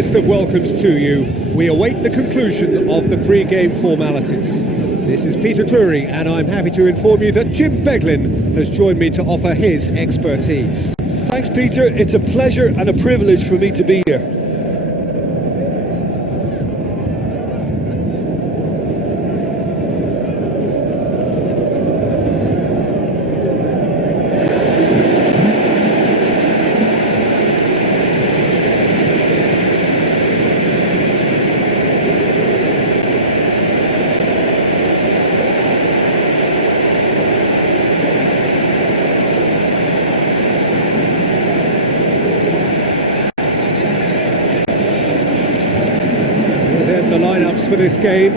warmest of welcomes to you. We await the conclusion of the pre-game formalities. This is Peter Drury, and I'm happy to inform you that Jim Beglin has joined me to offer his expertise. Thanks, Peter. It's a pleasure and a privilege for me to be here. The lineups for this game.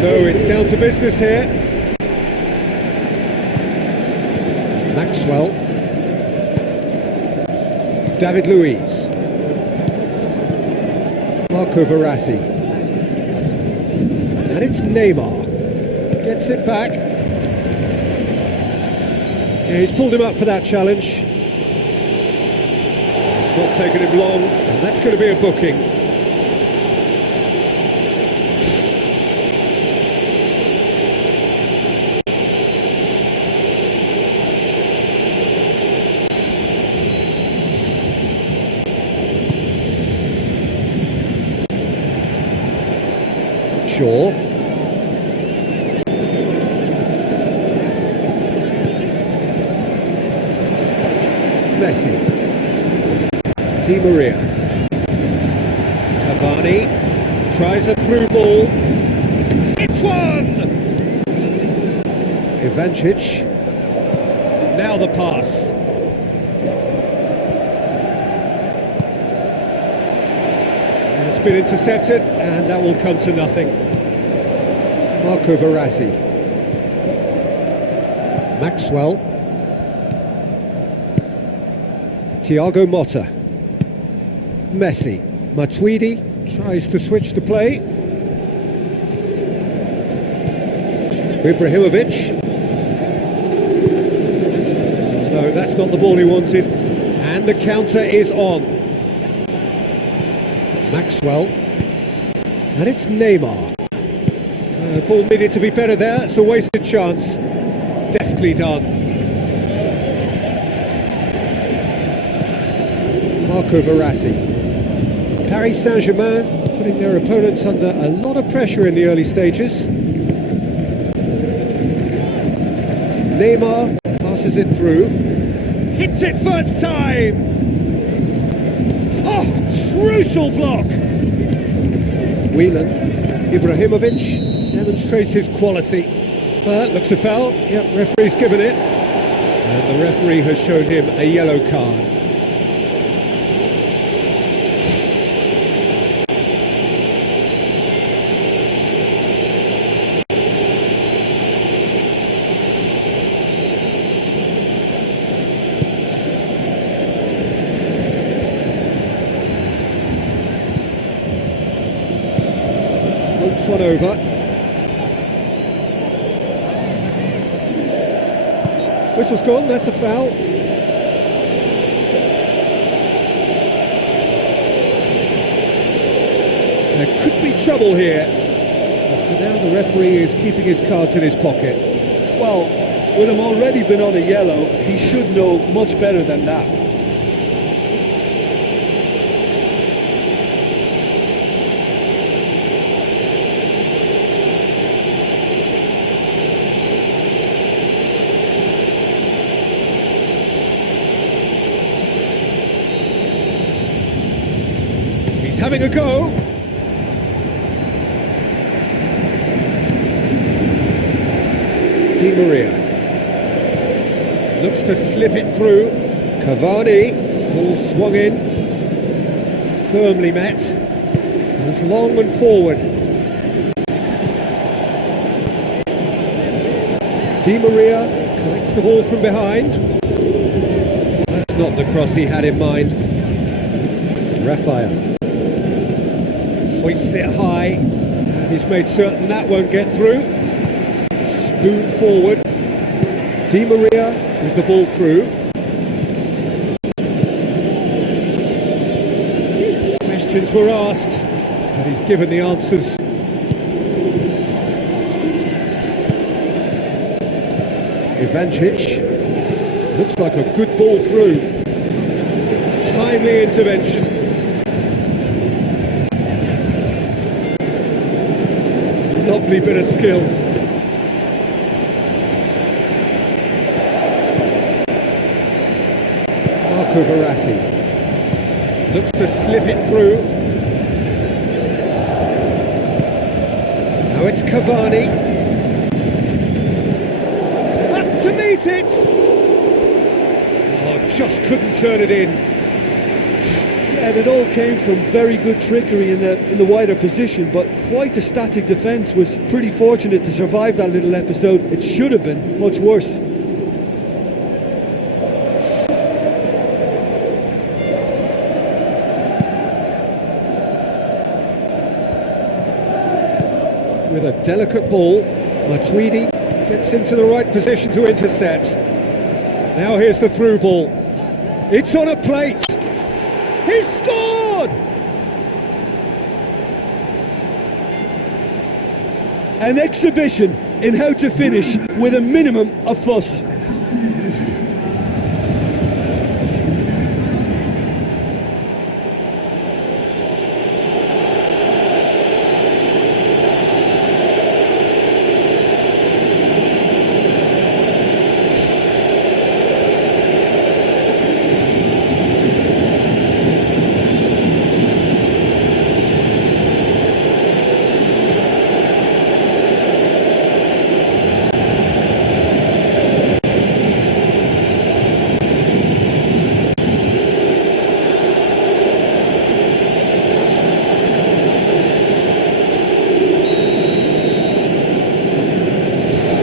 So it's down to business here. Maxwell. David Luiz. Marco Verratti. And it's Neymar. Gets it back. Yeah, he's pulled him up for that challenge. It's not taken him long, and that's going to be a booking. Shaw. Messi. Di Maria. Cavani tries a through ball. It's one! Ivancic. Now the pass. It's been intercepted, and that will come to nothing. Marco Verratti. Maxwell. Thiago Motta. Messi. Matuidi tries to switch the play. Ibrahimovic. No, that's not the ball he wanted. And the counter is on. Maxwell. And it's Neymar. The ball needed to be better there. It's a wasted chance. Deftly done. Marco Verratti. Paris Saint-Germain putting their opponents under a lot of pressure in the early stages. Neymar passes it through. Hits it first time! Oh, crucial block! Whelan. Ibrahimovic demonstrates his quality. Looks a foul. Yep, referee's given it. And the referee has shown him a yellow card. Floats one over. Whistle's gone, that's a foul. There could be trouble here. But for now, the referee is keeping his cards in his pocket. Well, with him already been on a yellow, he should know much better than that. having a go. Di Maria looks to slip it through. Cavani, ball swung in, firmly met, goes long and forward. Di Maria collects the ball from behind. That's not the cross he had in mind. Raphael hoists it high, and he's made certain that won't get through. Spoon forward. Di Maria with the ball through. Questions were asked, but he's given the answers. Ivancic looks like a good ball through. Timely intervention. Lovely bit of skill. Marco Verratti looks to slip it through. Now it's Cavani. Up to meet it! Oh, just couldn't turn it in. And it all came from very good trickery in the wider position, but quite a static defence. Was pretty fortunate to survive that little episode. It should have been much worse. With a delicate ball, Matuidi gets into the right position to intercept. Now here's the through ball. It's on a plate. He's scored! An exhibition in how to finish with a minimum of fuss.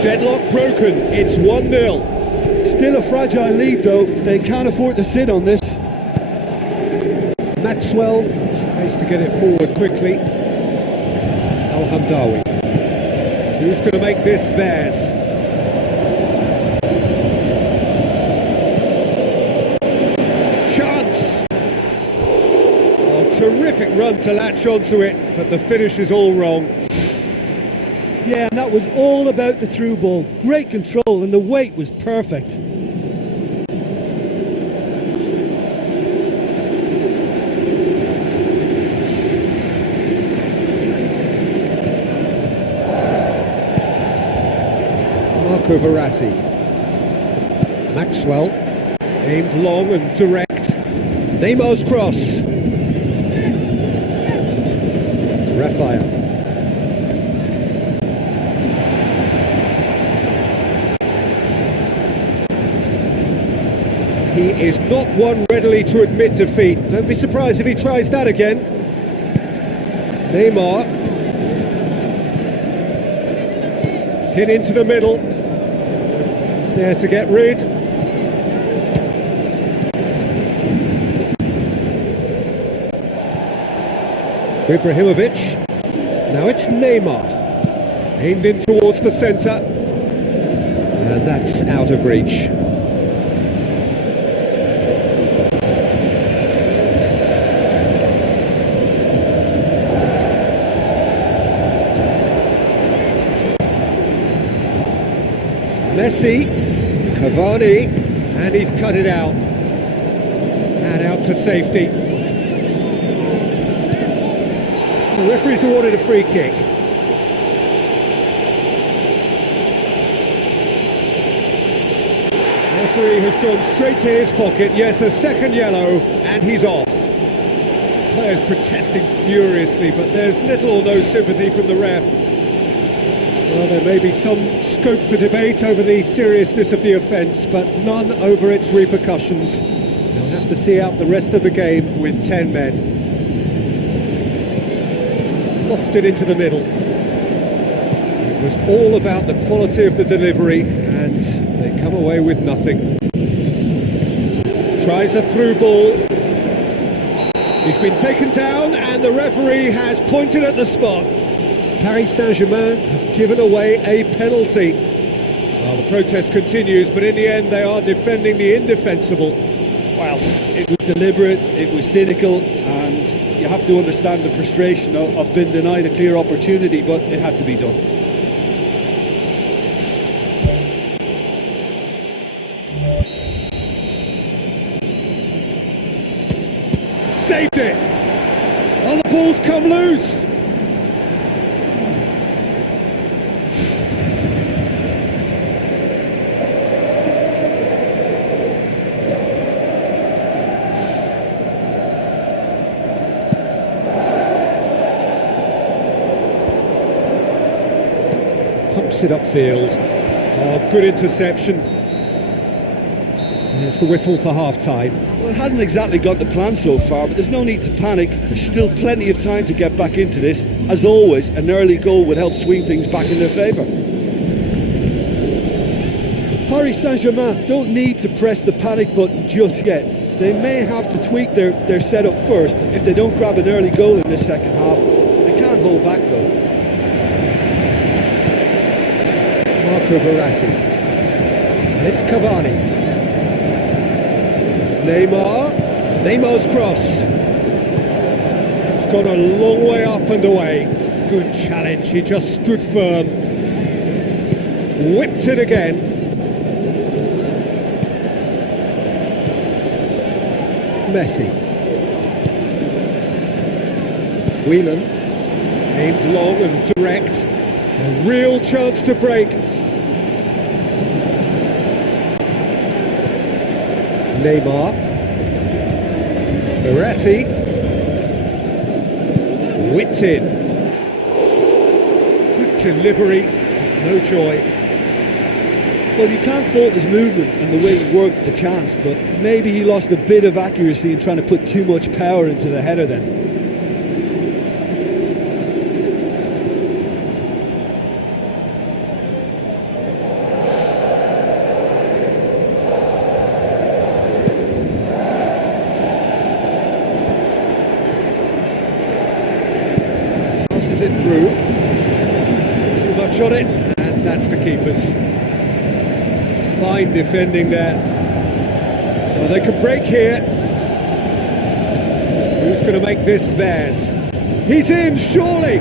Deadlock broken, it's 1-0. Still a fragile lead though, they can't afford to sit on this. Maxwell tries to get it forward quickly. Al Hamdawi. Who's going to make this theirs? Chance! Oh, terrific run to latch onto it, but the finish is all wrong. Yeah, and that was all about the through ball. Great control, and the weight was perfect. Marco Verratti. Maxwell, aimed long and direct. Neymar's cross. Raphael. He is not one readily to admit defeat. Don't be surprised if he tries that again. Neymar. Hit into the middle. He's there to get rid. Ibrahimovic. Now it's Neymar. Aimed in towards the centre. And that's out of reach. Messi, Cavani, and he's cut it out. And out to safety. The referee's awarded a free kick. The referee has gone straight to his pocket. Yes, a second yellow, and he's off. players protesting furiously, but there's little or no sympathy from the ref. Well, there may be some scope for debate over the seriousness of the offence, but none over its repercussions. They'll have to see out the rest of the game with 10 men. Lofted into the middle. It was all about the quality of the delivery, and they come away with nothing. Tries a through ball. He's been taken down, and the referee has pointed at the spot. Paris Saint-Germain have given away a penalty. Well, the protest continues, but in the end they are defending the indefensible. Well, it was deliberate, it was cynical, and you have to understand the frustration of being denied a clear opportunity, but it had to be done. Saved it! Oh, the ball's come loose! Pumps it upfield. Oh, good interception. There's the whistle for half-time. Well, it hasn't exactly got the plan so far, but there's no need to panic. There's still plenty of time to get back into this. As always, an early goal would help swing things back in their favour. Paris Saint-Germain don't need to press the panic button just yet. They may have to tweak their setup first. If they don't grab an early goal in this second half, they can't hold back though. Marco Verratti. It's Cavani. Neymar's cross. It's gone a long way up and away. Good challenge, he just stood firm. Whipped it again. Messi. Whelan. Aimed long and direct. A real chance to break. Neymar. Verratti. Whipped in. Good delivery, no joy. Well, you can't fault his movement and the way he worked the chance, but maybe he lost a bit of accuracy in trying to put too much power into the header then. It through, too much on it, and that's the keeper's. Fine defending there. Well, they could break here. Who's going to make this theirs? He's in, surely.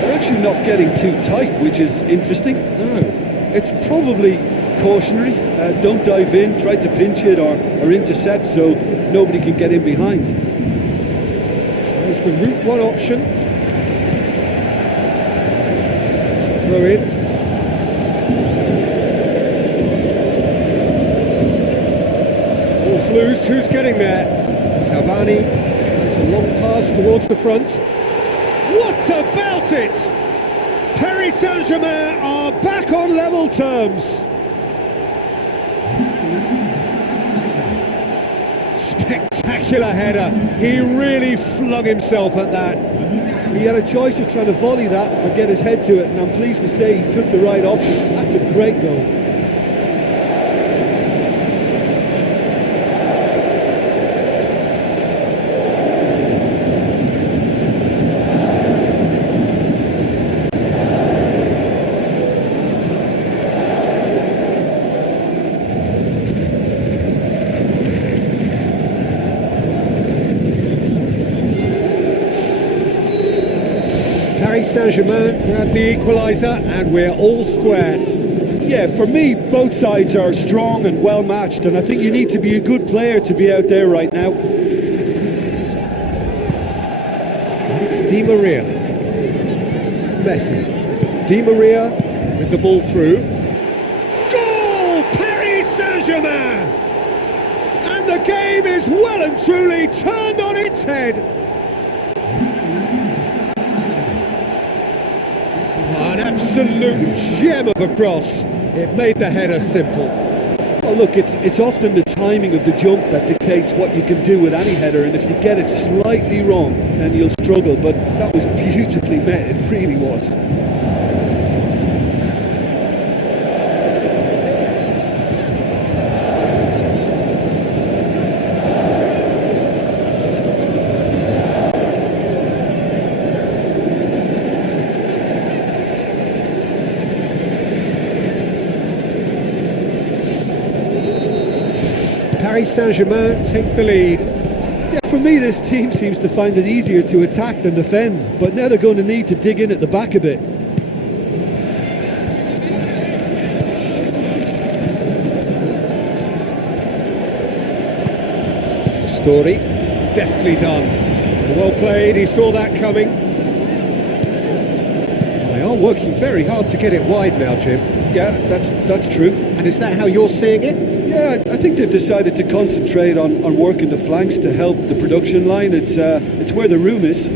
They're actually not getting too tight, which is interesting. No, it's probably cautionary. Don't dive in, try to pinch it or intercept so nobody can get in behind. It's the route one option. To throw in. Ball's loose, who's getting there? Cavani tries a long pass towards the front. What about it? Paris Saint-Germain are back on level terms. Spectacular header, he really flung himself at that. He had a choice of trying to volley that or get his head to it, and I'm pleased to say he took the right option. That's a great goal. Paris Saint-Germain grabbed the equaliser and we're all square. Yeah, for me, both sides are strong and well matched, and I think you need to be a good player to be out there right now. It's Di Maria. Messi. Di Maria with the ball through. Goal! Paris Saint-Germain! And the game game is well and truly turned on its head. An absolute gem of a cross. It made the header simple. Oh look, it's often the timing of the jump that dictates what you can do with any header, and if you get it slightly wrong, then you'll struggle, but that was beautifully met, it really was. Paris Saint-Germain take the lead. Yeah, for me this team seems to find it easier to attack than defend, but now they're going to need to dig in at the back a bit. Story, deftly done. Well played, he saw that coming. They are working very hard to get it wide now, Jim. Yeah, that's true. And is that how you're seeing it? Yeah, I think they've decided to concentrate on working the flanks to help the production line. It's where the room is.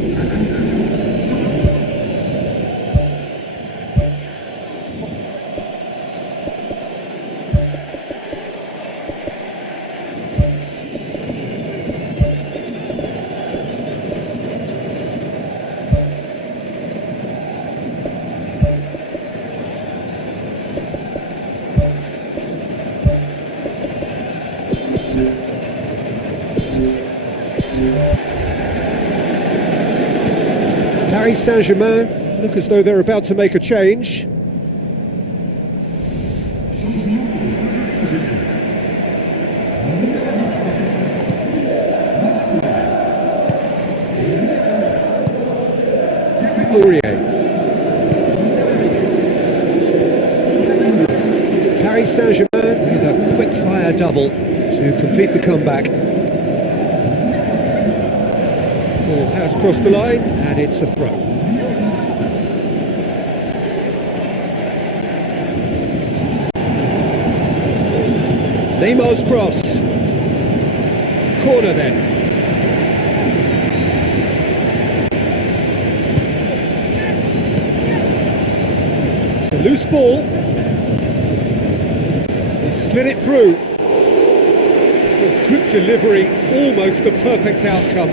Paris Saint-Germain look as though they're about to make a change. Paris Saint-Germain with a quick-fire double to complete the comeback. Ball has crossed the line and it's a throw. Neymar's cross. Corner then. It's a loose ball. He slid it through. With good delivery, almost the perfect outcome.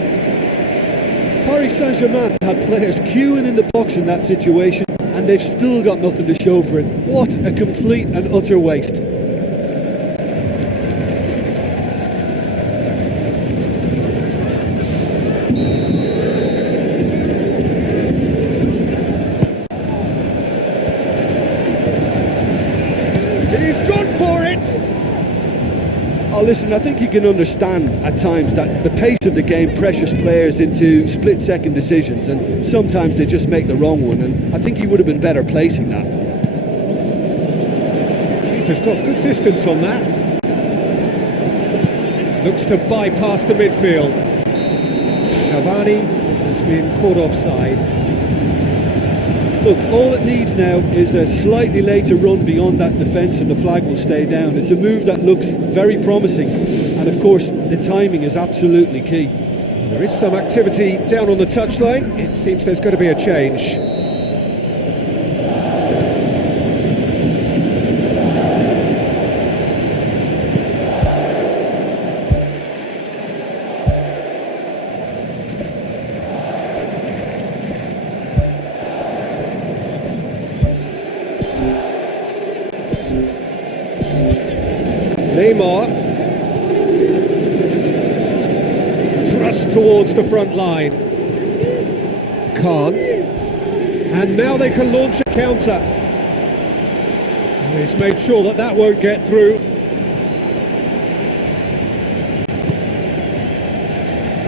Paris Saint-Germain had players queuing in the box in that situation, and they've still got nothing to show for it. What a complete and utter waste. He's gone for it! Oh, listen, I think you can understand at times that the pace of the game pressures players into split-second decisions, and sometimes they just make the wrong one, and I think he would have been better placing that. Keeper's got good distance on that. Looks to bypass the midfield. Cavani has been caught offside. Look, all it needs now is a slightly later run beyond that defence and the flag will stay down. It's a move that looks very promising, and of course the timing is absolutely key. There is some activity down on the touchline. It seems there's going to be a change. Neymar thrust towards the front line. Khan, and now they can launch a counter. He's made sure that that won't get through.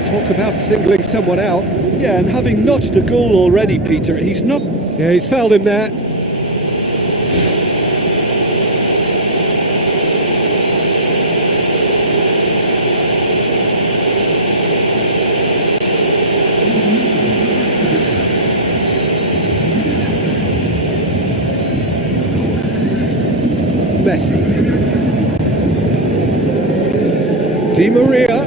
Talk about singling someone out. Yeah, and having notched a goal already, Peter, he's not... Yeah, he's fouled him there. Messi. Di Maria.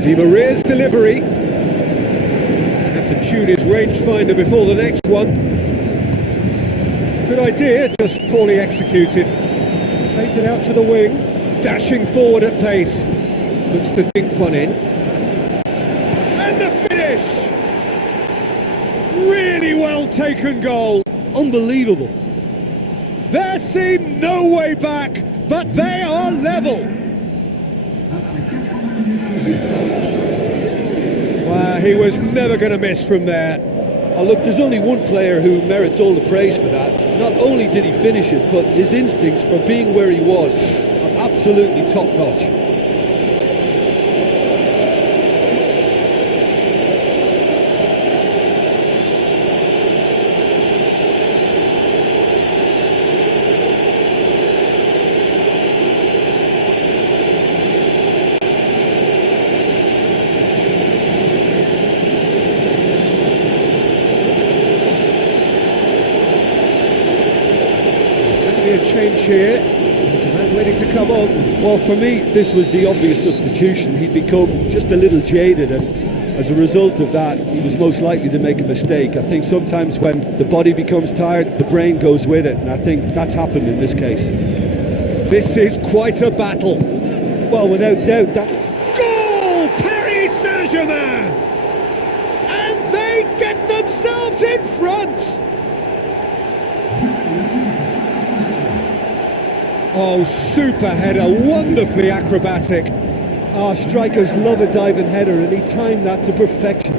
Di Maria's delivery. He's going to have to tune his rangefinder before the next one. Good idea, just poorly executed. Plays it out to the wing. Dashing forward at pace. Looks to dink one in. And the finish! Really well taken goal. Unbelievable. There seemed no way back, but they are level. Wow, he was never going to miss from there. Oh, look, there's only one player who merits all the praise for that. Not only did he finish it, but his instincts for being where he was are absolutely top-notch. A change here. There's a man waiting to come on. Well, for me, this was the obvious substitution. He'd become just a little jaded, and as a result of that, he was most likely to make a mistake. I think sometimes when the body becomes tired, the brain goes with it, and I think that's happened in this case. This is quite a battle. Well, without doubt, that... Goal! Paris Saint-Germain! And they get themselves in front! Oh, super header, wonderfully acrobatic. Strikers love a diving header, and he timed that to perfection.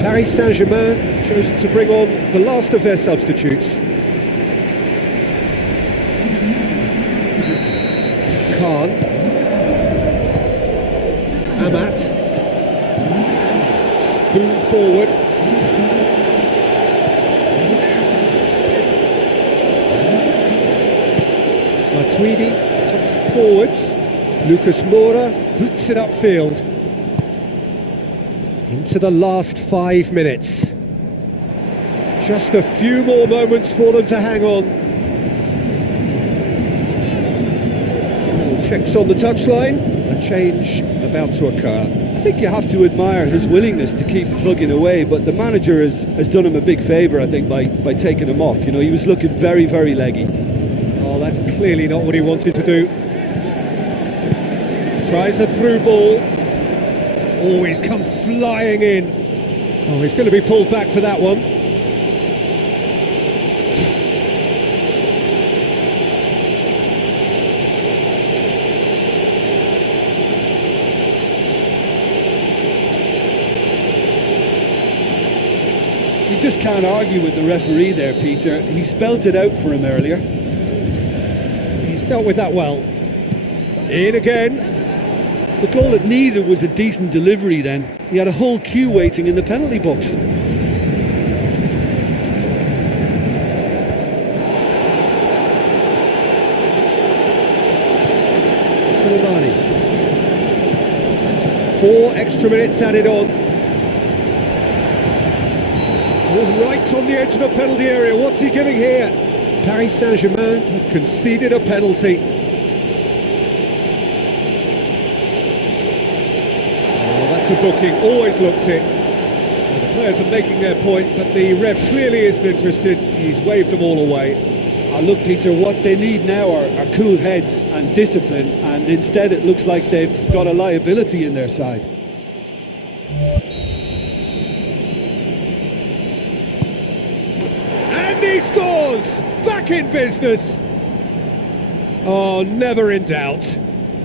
Paris Saint-Germain chosen to bring on the last of their substitutes. Khan. Amat. Spoon forward. Matuidi pumps it forwards. Lucas Moura boots it upfield. Into the last 5 minutes. Just a few more moments for them to hang on. Checks on the touchline. A change about to occur. I think you have to admire his willingness to keep plugging away, but the manager has done him a big favour, I think, by taking him off. You know, he was looking very, very leggy. Oh, that's clearly not what he wanted to do. Tries a through ball. Oh, he's come flying in. Oh, he's going to be pulled back for that one. You just can't argue with the referee there, Peter. He spelt it out for him earlier. He's dealt with that well. In again. Look, all it needed was a decent delivery then. He had a whole queue waiting in the penalty box. Soleimani. 4 extra minutes added on. Oh, right on the edge of the penalty area. What's he giving here? Paris Saint-Germain have conceded a penalty. The booking, always looked it. Well, the players are making their point, but the ref clearly isn't interested. He's waved them all away. Look, Peter, what they need now are cool heads and discipline, and instead it looks like they've got a liability in their side. And he scores! Back back in business. Oh, never in doubt.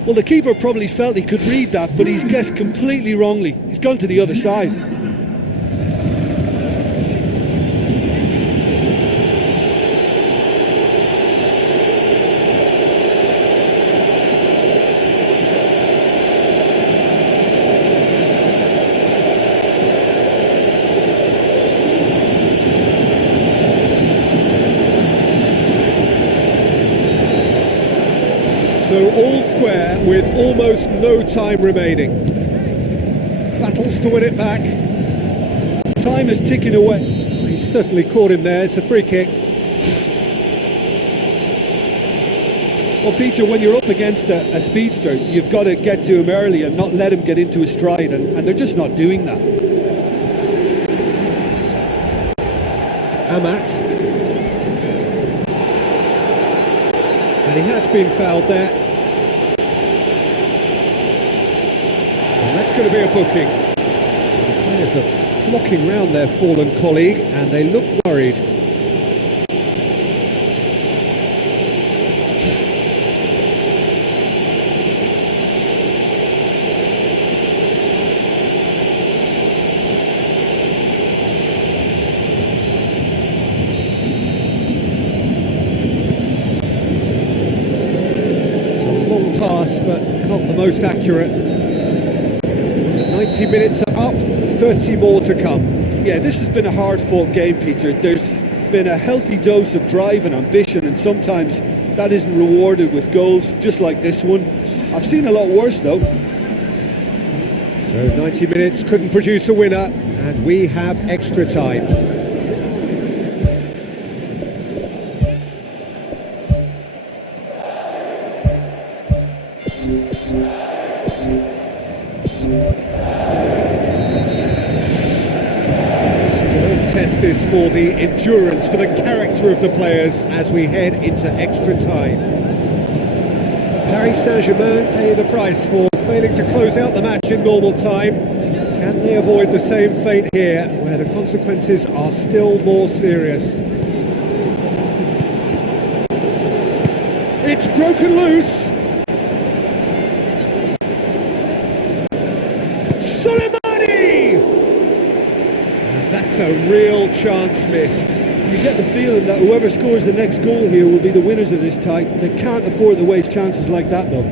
Well, the keeper probably felt he could read that, but he's guessed completely wrongly. He's gone to the other side. So all square with almost no time remaining. Battles to win it back. Time is ticking away. He certainly caught him there. It's a free kick. Well, Peter, when you're up against a speedster, you've got to get to him early and not let him get into his stride, and they're just not doing that. Amat. And he has been fouled there. And that's going to be a booking. The players are flocking round their fallen colleague and they look worried. Pass, but not the most accurate. 90 minutes are up, 30 more to come. Yeah, this has been a hard-fought game, Peter. There's been a healthy dose of drive and ambition, and sometimes that isn't rewarded with goals, just like this one. I've seen a lot worse, though. So 90 minutes couldn't produce a winner, and we have extra time. Test this for the endurance, for the character of the players as we head into extra time. Paris Saint-Germain pay the price for failing to close out the match in normal time. Can they avoid the same fate here, where the consequences are still more serious? It's broken loose! That's a real chance missed. You get the feeling that whoever scores the next goal here will be the winners of this tie. They can't afford to waste chances like that, though.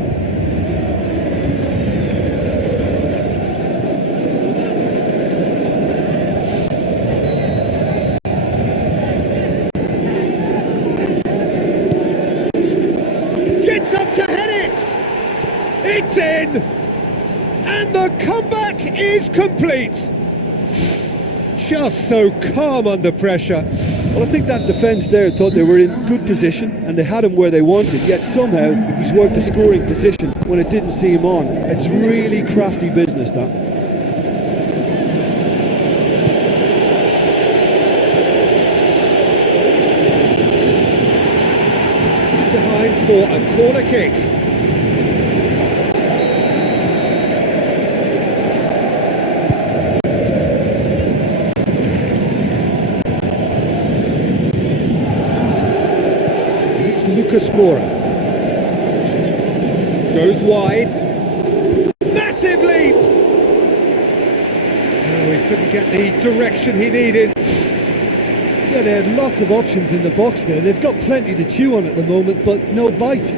Gets up to head it! It's in! And the comeback is complete! Just so calm under pressure. Well, I think that defence there thought they were in good position and they had him where they wanted, yet somehow he's worked the scoring position when it didn't see him on. It's really crafty business, that. Behind for a corner kick. Lucas Moura goes wide, massive leap. Oh, he couldn't get the direction he needed. Yeah, they had lots of options in the box there. They've got plenty to chew on at the moment, but no bite.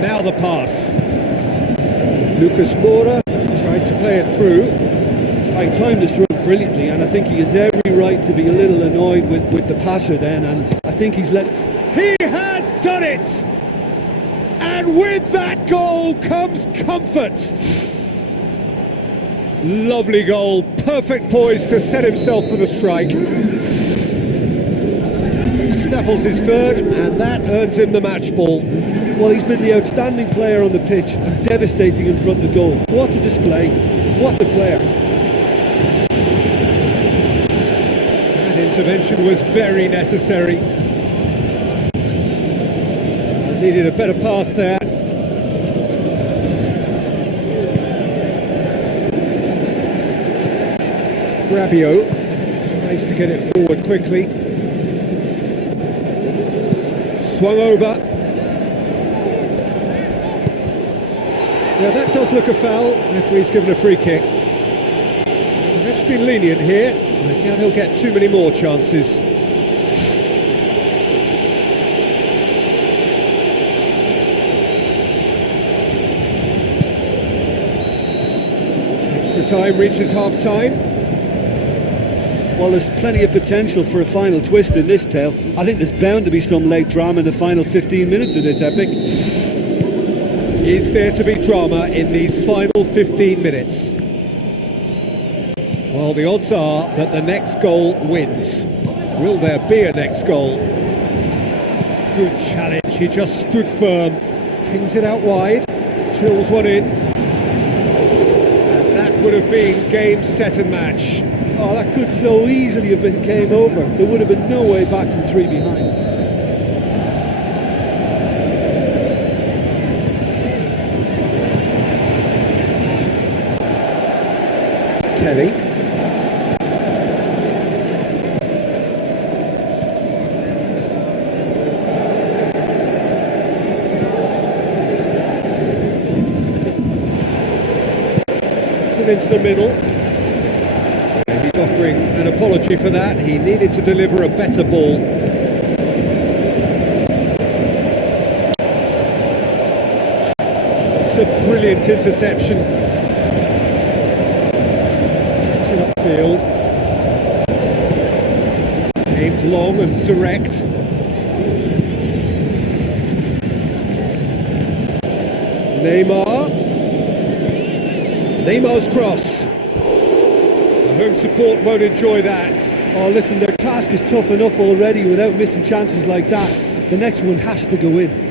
Now the pass. Lucas Moura tried to play it through. I timed this run brilliantly, and I think he has every right to be a little annoyed with the passer then, and I think he's let... He has done it! And with that goal comes comfort. Lovely goal, perfect poise to set himself for the strike. He snaffles his third, and that earns him the match ball. Well, he's been the outstanding player on the pitch and devastating in front of the goal. What a display, what a player. That intervention was very necessary. Needed a better pass there. Rabiot tries to get it forward quickly. Swung over. Yeah, that does look a foul. Referee's given a free kick. The ref's been lenient here. I doubt he'll get too many more chances. Extra time reaches half-time. Well, there's plenty of potential for a final twist in this tale. I think there's bound to be some late drama in the final 15 minutes of this epic. Is there to be drama in these final 15 minutes? Well, the odds are that the next goal wins. Will there be a next goal? Good challenge, he just stood firm. Pings it out wide, drills one in. And that would have been game, set and match. Oh, that could so easily have been game over. There would have been no way back from 3 behind. Kelly. Puts it into the middle. He's offering an apology for that. He needed to deliver a better ball. It's a brilliant interception. Gets it upfield. Aimed long and direct. Neymar's cross. Home support won't enjoy that. Oh, listen, their task is tough enough already without missing chances like that. The next one has to go in.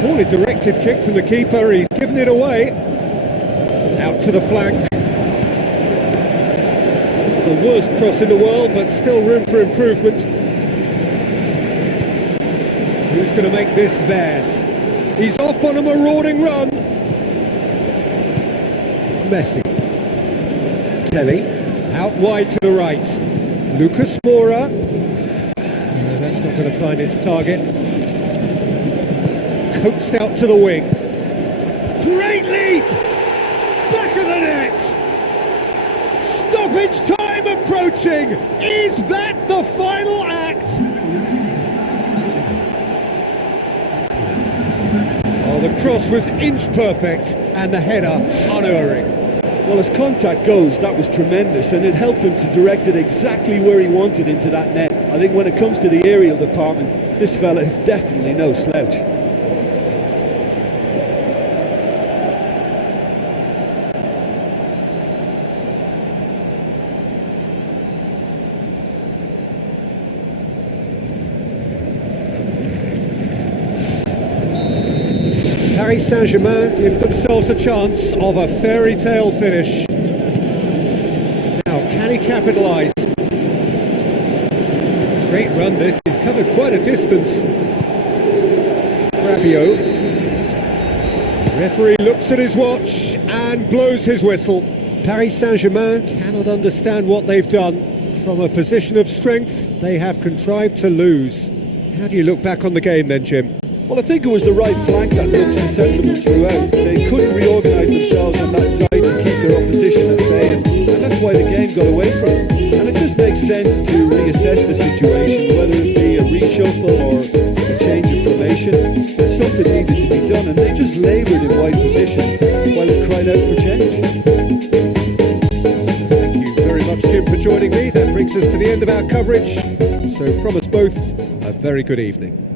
Poorly directed kick from the keeper, he's given it away. Out to the flank. The worst cross in the world, but still room for improvement. Who's going to make this theirs? He's off on a marauding run. Messi. Kelly. Out wide to the right. Lucas Moura. No, that's not going to find its target. Coaxed out to the wing. Great leap! Back of the net! Stoppage time approaching! Is that the final act? Oh, the cross was inch perfect and the header unerring. Well, as contact goes, that was tremendous, and it helped him to direct it exactly where he wanted into that net. I think when it comes to the aerial department, this fella is definitely no slouch. Paris Saint-Germain give themselves a chance of a fairy tale finish. Now, can he capitalise? Great run this, he's covered quite a distance. Rabiot. Referee looks at his watch and blows his whistle. Paris Saint-Germain cannot understand what they've done. From a position of strength, they have contrived to lose. How do you look back on the game then, Jim? Well, I think it was the right flank that looked susceptible throughout. They couldn't reorganise themselves on that side to keep their opposition at bay, and that's why the game got away from them. And it just makes sense to reassess the situation, whether it be a reshuffle or a change of formation. Something needed to be done, and they just laboured in wide positions while it cried out for change. Thank you very much, Jim, for joining me. That brings us to the end of our coverage. So from us both, a very good evening.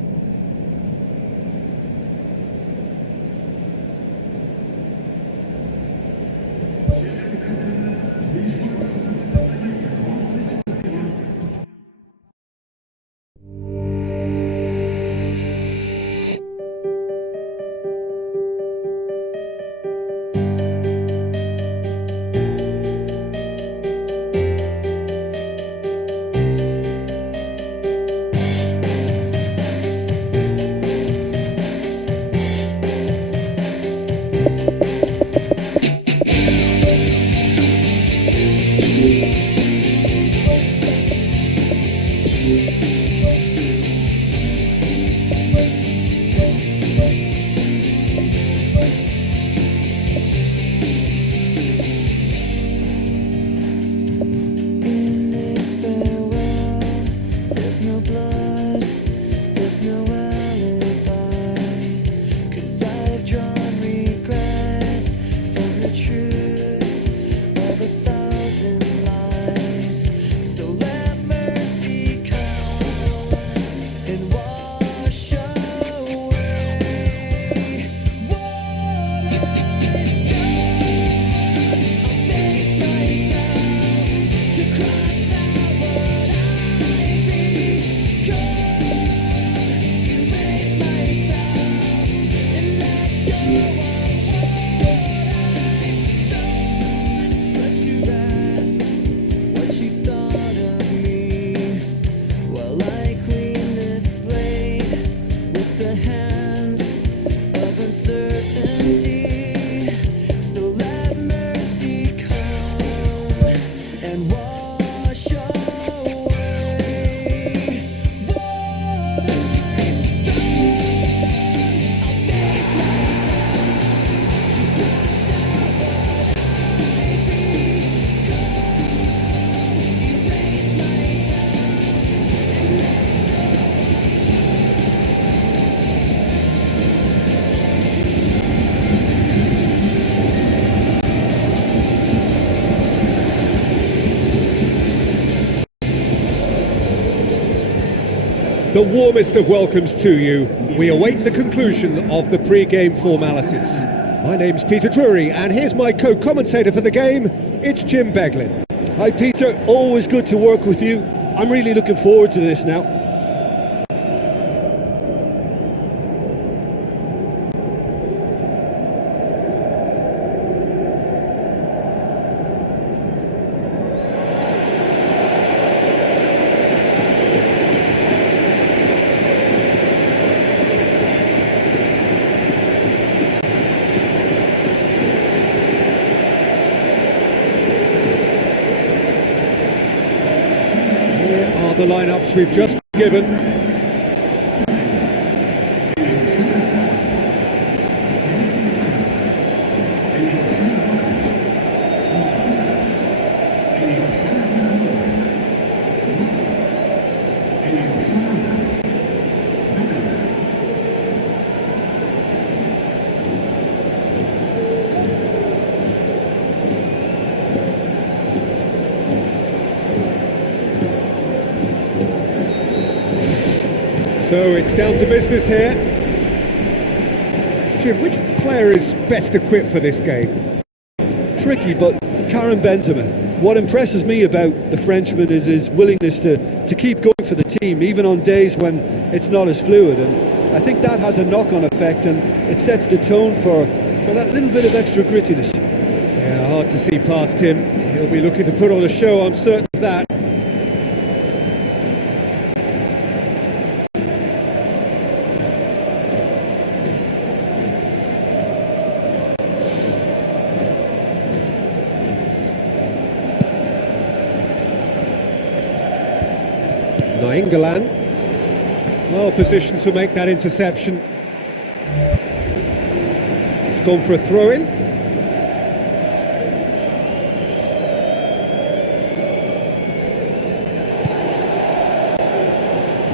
The warmest of welcomes to you. We await the conclusion of the pre-game formalities. My name's Peter Drury, and here's my co-commentator for the game. It's Jim Beglin. Hi Peter, always good to work with you. I'm really looking forward to this now. The lineups we've just been given. So it's down to business here. Jim, which player is best equipped for this game? Tricky, but Karim Benzema. What impresses me about the Frenchman is his willingness to keep going for the team, even on days when it's not as fluid. And I think that has a knock-on effect, and it sets the tone for that little bit of extra grittiness. Yeah, hard to see past him. He'll be looking to put on a show, I'm certain of that. England, well positioned to make that interception. It's gone for a throw-in.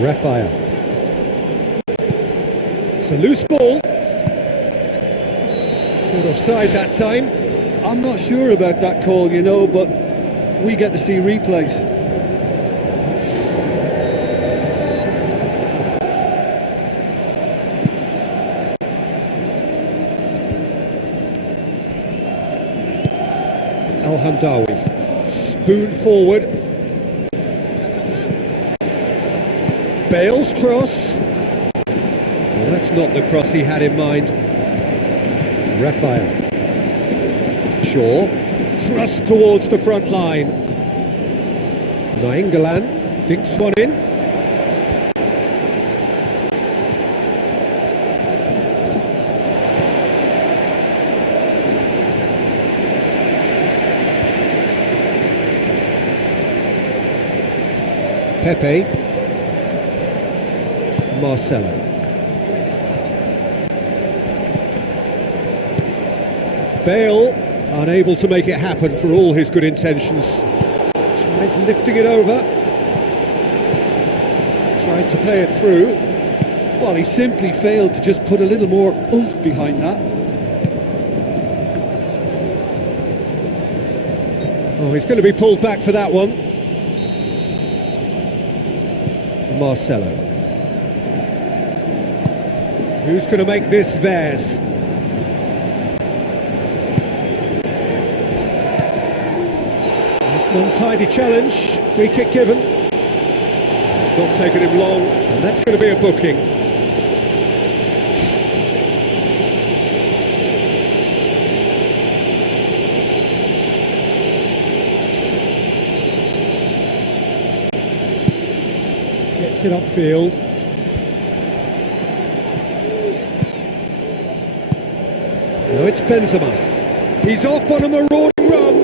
Raphael. It's a loose ball. Caught offside that time. I'm not sure about that call, you know, but we get to see replays. Hamdawi, spoon forward. Bale's cross. Well, that's not the cross he had in mind. Raphael. Shaw, thrust towards the front line. Nainggolan dinks one in. Pepe, Marcelo. Bale, unable to make it happen for all his good intentions. Tries lifting it over. Tried to play it through. Well, he simply failed to just put a little more oomph behind that. Oh, he's going to be pulled back for that one. Marcelo. Who's going to make this theirs? That's an untidy challenge. Free kick given. It's not taken him long, and that's going to be a booking. Gets it upfield. Now it's Benzema. He's off on a marauding run.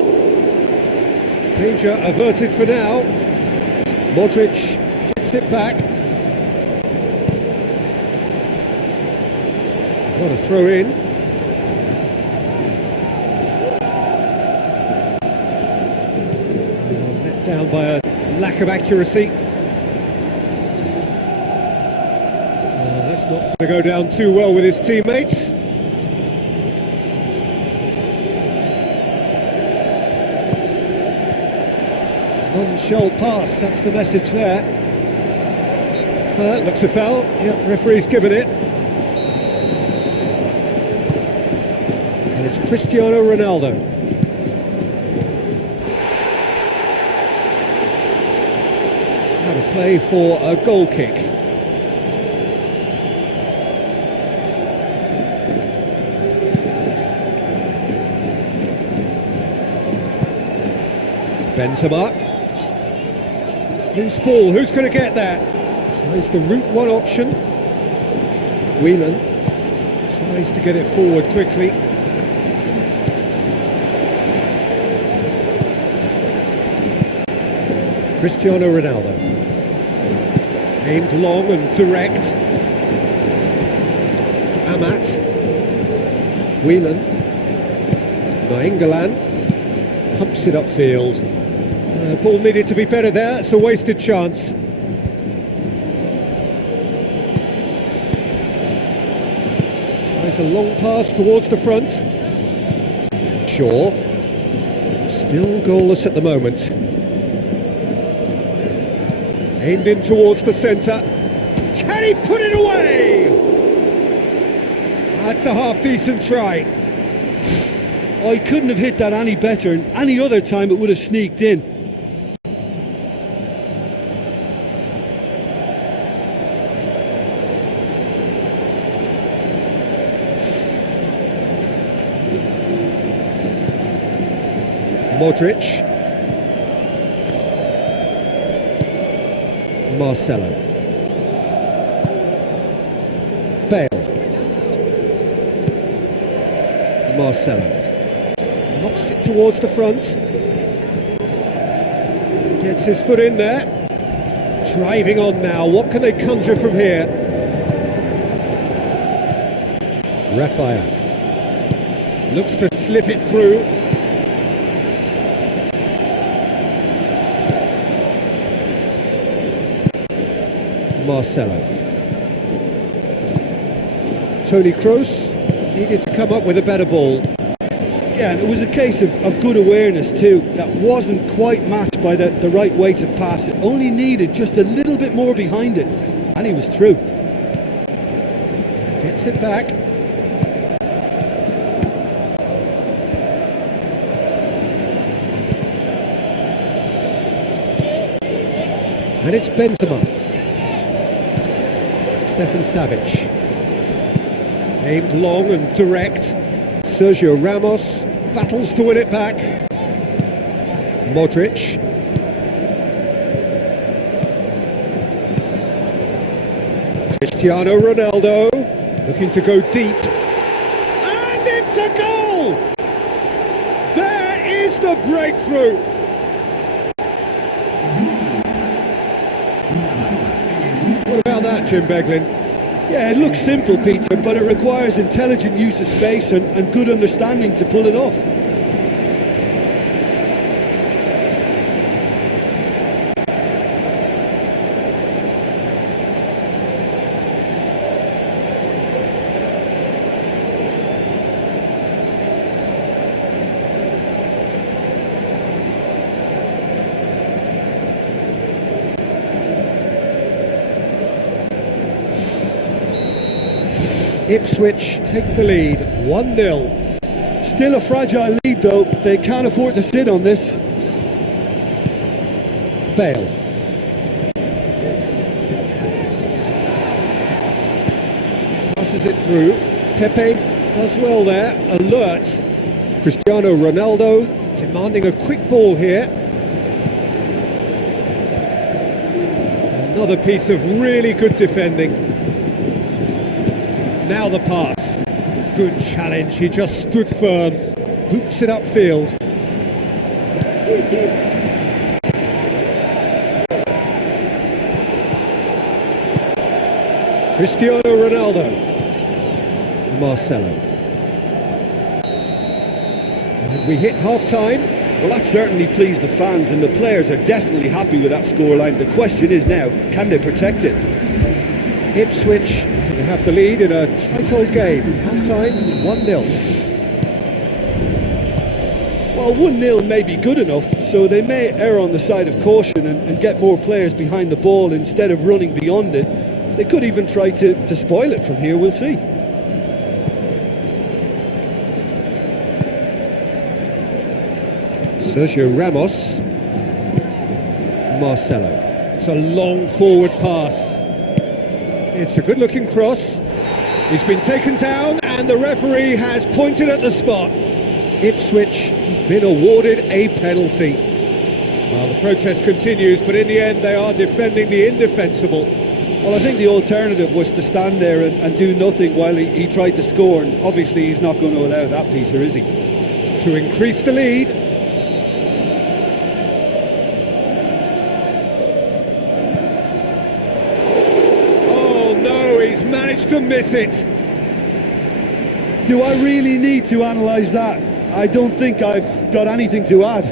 Danger averted for now. Modric gets it back. Got a throw in. Let down by a lack of accuracy. That's not going to go down too well with his teammates. None shall pass, that's the message there. Looks a foul. Yep, referee's given it. And it's Cristiano Ronaldo. Out of play for a goal kick. Benzema. Loose ball, who's going to get that? Tries the route one option. Whelan tries to get it forward quickly. Cristiano Ronaldo. Aimed long and direct. Amat. Whelan. Nainggolan. Pumps it upfield. Ball needed to be better there, it's a wasted chance. Tries a long pass towards the front. Shaw. Still goalless at the moment. Aimed in towards the centre. Can he put it away? That's a half-decent try. Oh, he couldn't have hit that any better, and any other time it would have sneaked in. Modric. Marcelo. Bale. Marcelo. Knocks it towards the front. Gets his foot in there. Driving on now. What can they conjure from here? Rafael. Looks to slip it through. Marcelo. Toni Kroos needed to come up with a better ball. Yeah, and it was a case of good awareness too. That wasn't quite matched by the right weight of pass. It only needed just a little bit more behind it, and he was through. Gets it back. And it's Benzema. Stefan Savic. Aimed long and direct. Sergio Ramos battles to win it back. Modric. Cristiano Ronaldo looking to go deep. And it's a goal! There is the breakthrough! What about that, Jim Beglin? Yeah, it looks simple, Peter, but it requires intelligent use of space and good understanding to pull it off. Ipswich take the lead, 1-0. Still a fragile lead though, they can't afford to sit on this. Bale. Passes it through. Pepe does well there, alert. Cristiano Ronaldo demanding a quick ball here. And Another piece of really good defending. Now the pass. Good challenge, he just stood firm. Boots it upfield. Cristiano Ronaldo. Marcelo. Have we hit half-time? Well, that certainly pleased the fans, and the players are definitely happy with that scoreline. The question is now, can they protect it? Ipswich have the lead in a tight old game. Half-time, 1-0. Well, 1-0 may be good enough, so they may err on the side of caution and get more players behind the ball instead of running beyond it. They could even try to spoil it from here, we'll see. Sergio Ramos. Marcelo. It's a long forward pass. It's a good-looking cross. He's been taken down and the referee has pointed at the spot. Ipswich have been awarded a penalty. Well, the protest continues, but in the end they are defending the indefensible. Well, I think the alternative was to stand there and do nothing while he tried to score, and obviously he's not going to allow that, Peter, is he? To increase the lead. Managed to miss it. Do I really need to analyse that? I don't think I've got anything to add.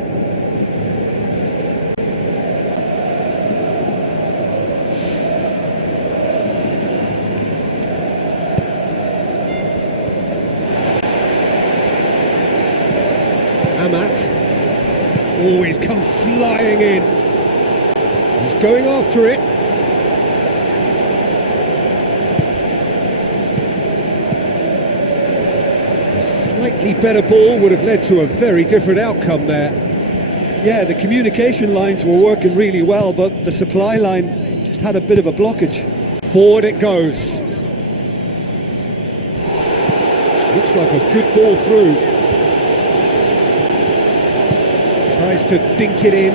Amat. Oh, he's come flying in. He's going after it. Slightly better ball would have led to a very different outcome there. Yeah, the communication lines were working really well, but the supply line just had a bit of a blockage. Forward it goes. Looks like a good ball through. Tries to dink it in.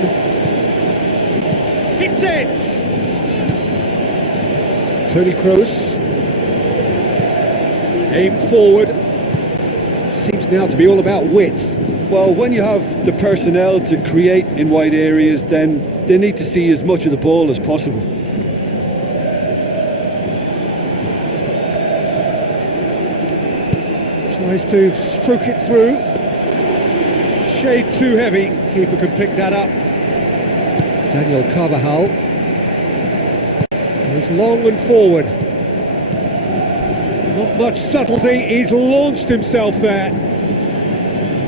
Hits it! Toni Kroos. Aim forward. Seems now to be all about width. Well, when you have the personnel to create in wide areas, then they need to see as much of the ball as possible. Tries to stroke it through. Shade too heavy. Keeper can pick that up. Daniel Carvajal goes long and forward. Not much subtlety, he's launched himself there.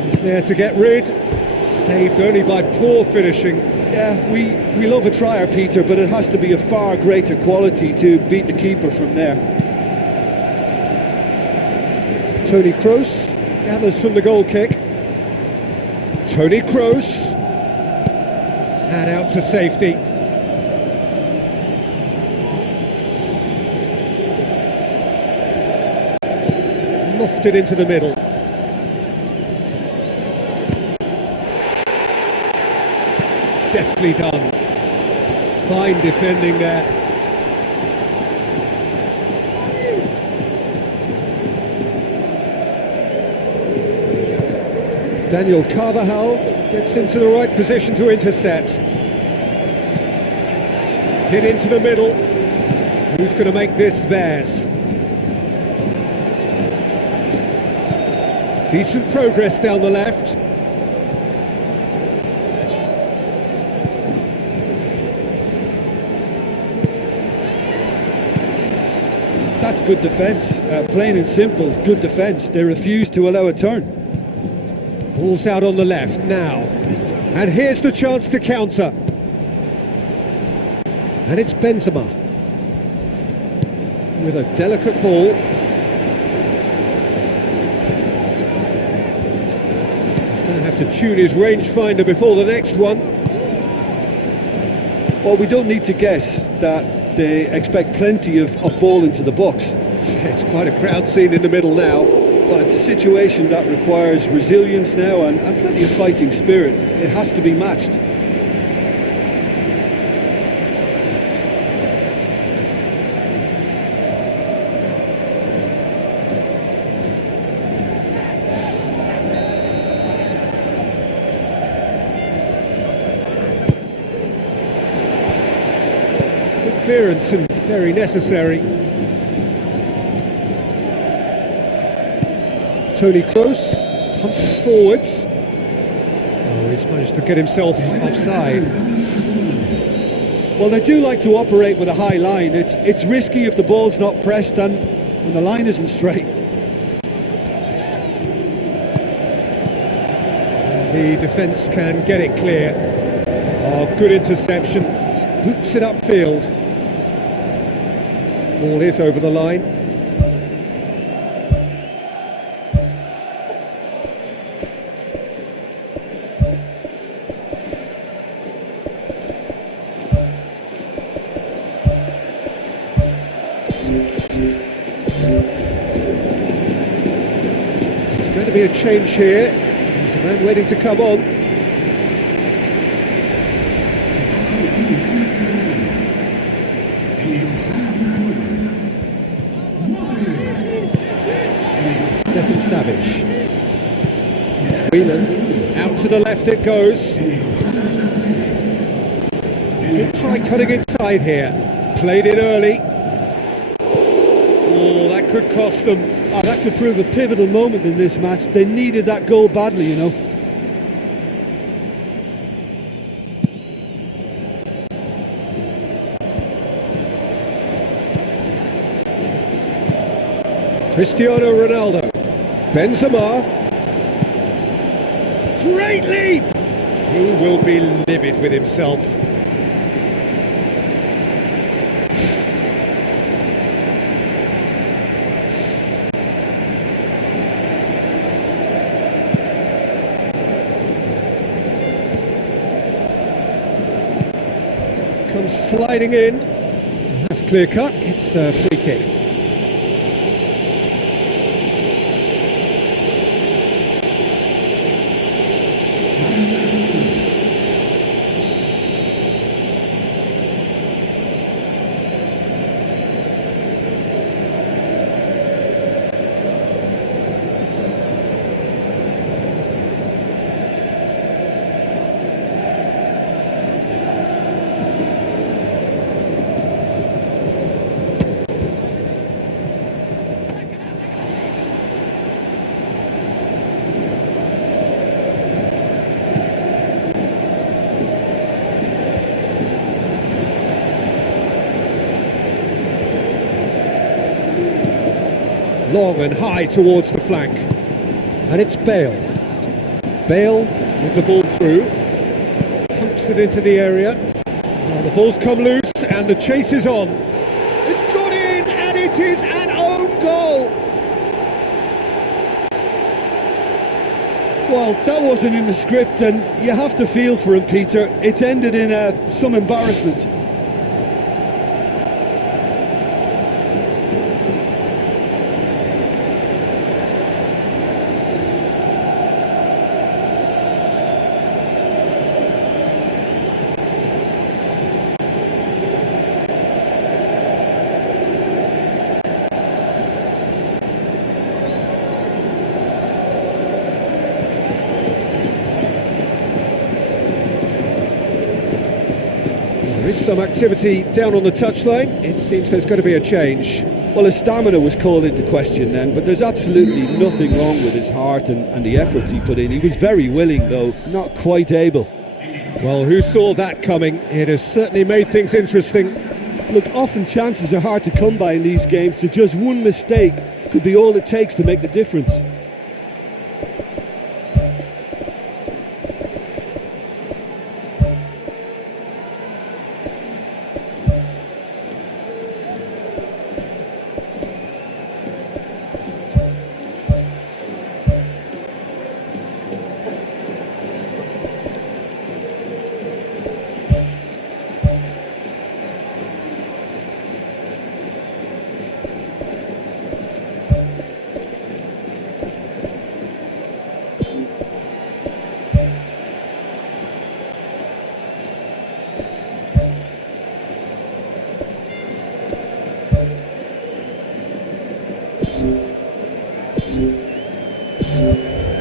He's there to get rid. Saved only by poor finishing. Yeah, we love a trier, Peter, but it has to be a far greater quality to beat the keeper from there. Toni Kroos gathers from the goal kick. Toni Kroos. Had out to safety. Lofted into the middle. Deftly done. Fine defending there. Daniel Carvajal gets into the right position to intercept. Hit into the middle. Who's going to make this theirs? Decent progress down the left. That's good defence, plain and simple, good defence. They refuse to allow a turn. Ball's out on the left now. And here's the chance to counter. And it's Benzema. With a delicate ball. He's going to have to tune his rangefinder before the next one. Well, we don't need to guess that they expect plenty of ball into the box. It's quite a crowd scene in the middle now. Well, it's a situation that requires resilience now and plenty of fighting spirit. It has to be matched. clearance and very necessary. Tony Kroos pumps forwards. Oh, he's managed to get himself offside. Well, they do like to operate with a high line. It's risky if the ball's not pressed and the line isn't straight. And the defence can get it clear. Oh, good interception. Boots it upfield. Ball is over the line. There's going to be a change here. There's a man waiting to come on. Stefan Savage. Whelan, out to the left it goes. Could try cutting inside here. Played it early. Oh, that could cost them. Oh, that could prove a pivotal moment in this match. They needed that goal badly, you know. Cristiano Ronaldo. Benzema. Great leap! He will be livid with himself. Comes sliding in. That's clear cut. It's a free kick. Long and high towards the flank. And it's Bale. Bale with the ball through. Pumps it into the area. Now the ball's come loose and the chase is on. It's got in and it is an own goal. Well, that wasn't in the script and you have to feel for him, Peter. It's ended in some embarrassment. There is some activity down on the touchline. It seems there's going to be a change. Well, his stamina was called into question then, but there's absolutely nothing wrong with his heart and the efforts he put in. He was very willing, though, not quite able. Well, who saw that coming? It has certainly made things interesting. Look, often chances are hard to come by in these games, so just one mistake could be all it takes to make the difference.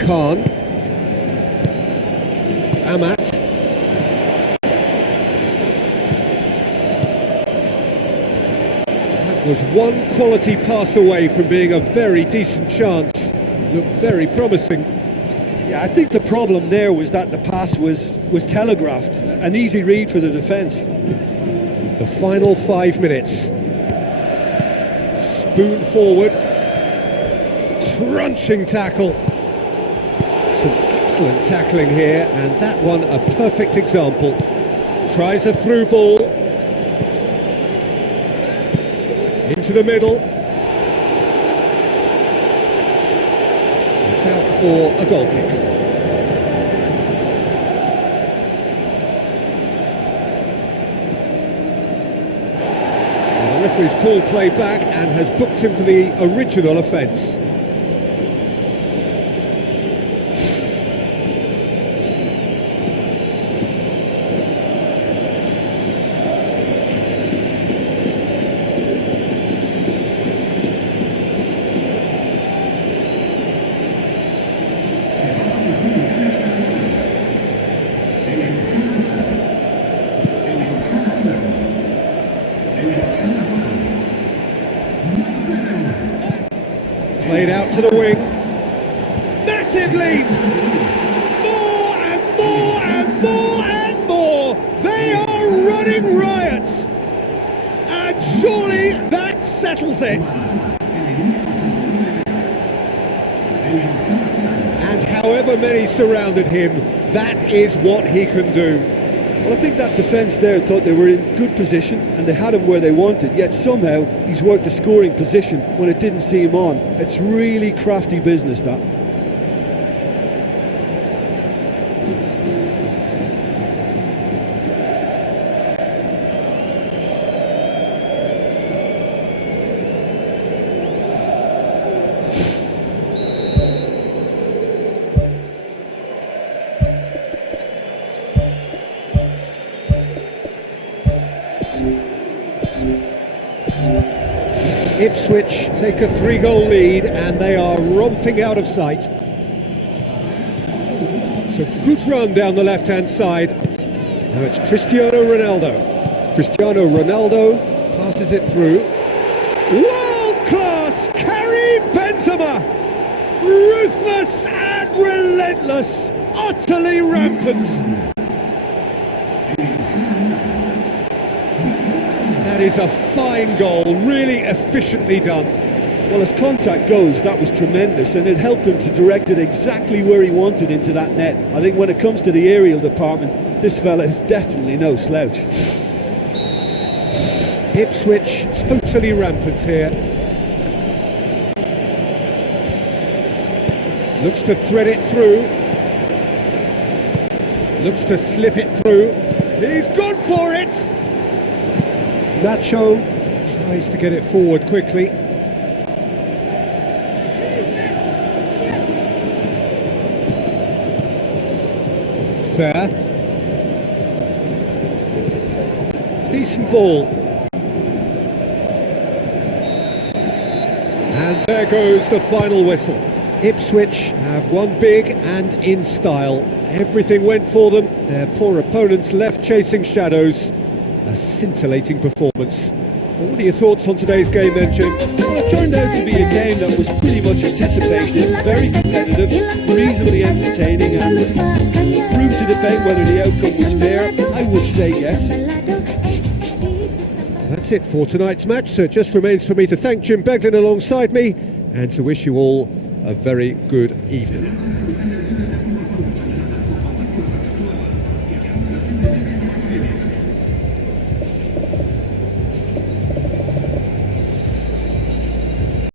Khan. Amat. was one quality pass away from being a very decent chance. Looked very promising. Yeah, I think the problem there was that the pass was telegraphed. An easy read for the defence. The final 5 minutes. Spoon forward. Crunching tackle. Some excellent tackling here, and that one a perfect example. Tries a through ball. Into the middle. It's out for a goal kick. The referee's pulled play back and has booked him for the original offence. Played out to the wing. Massive leap! More and more and more and more! They are running riot! And surely that settles it! And however many surrounded him, that is what he can do. Well, I think that defence there thought they were in good position and they had him where they wanted, yet somehow he's worked a scoring position when it didn't see him on. It's really crafty business, that. Ipswich take a 3-goal lead and they are romping out of sight. It's a good run down the left-hand side. Now it's Cristiano Ronaldo. Cristiano Ronaldo passes it through. World-class Karim Benzema! Ruthless and relentless, utterly rampant. That is a fine goal, really efficiently done. Well, as contact goes, that was tremendous, and it helped him to direct it exactly where he wanted into that net. I think when it comes to the aerial department, this fella is definitely no slouch. Ipswich totally rampant here. Looks to thread it through. Looks to slip it through. He's gone for it! Nacho tries to get it forward quickly. Fair. Decent ball. And there goes the final whistle. Ipswich have won big and in style. Everything went for them. Their poor opponents left chasing shadows. A scintillating performance. What are your thoughts on today's game then, Jim? Well, it turned out to be a game that was pretty much anticipated, very competitive, reasonably entertaining, and room to debate whether the outcome was fair. I would say yes. That's it for tonight's match, so it just remains for me to thank Jim Beglin alongside me and to wish you all a very good evening.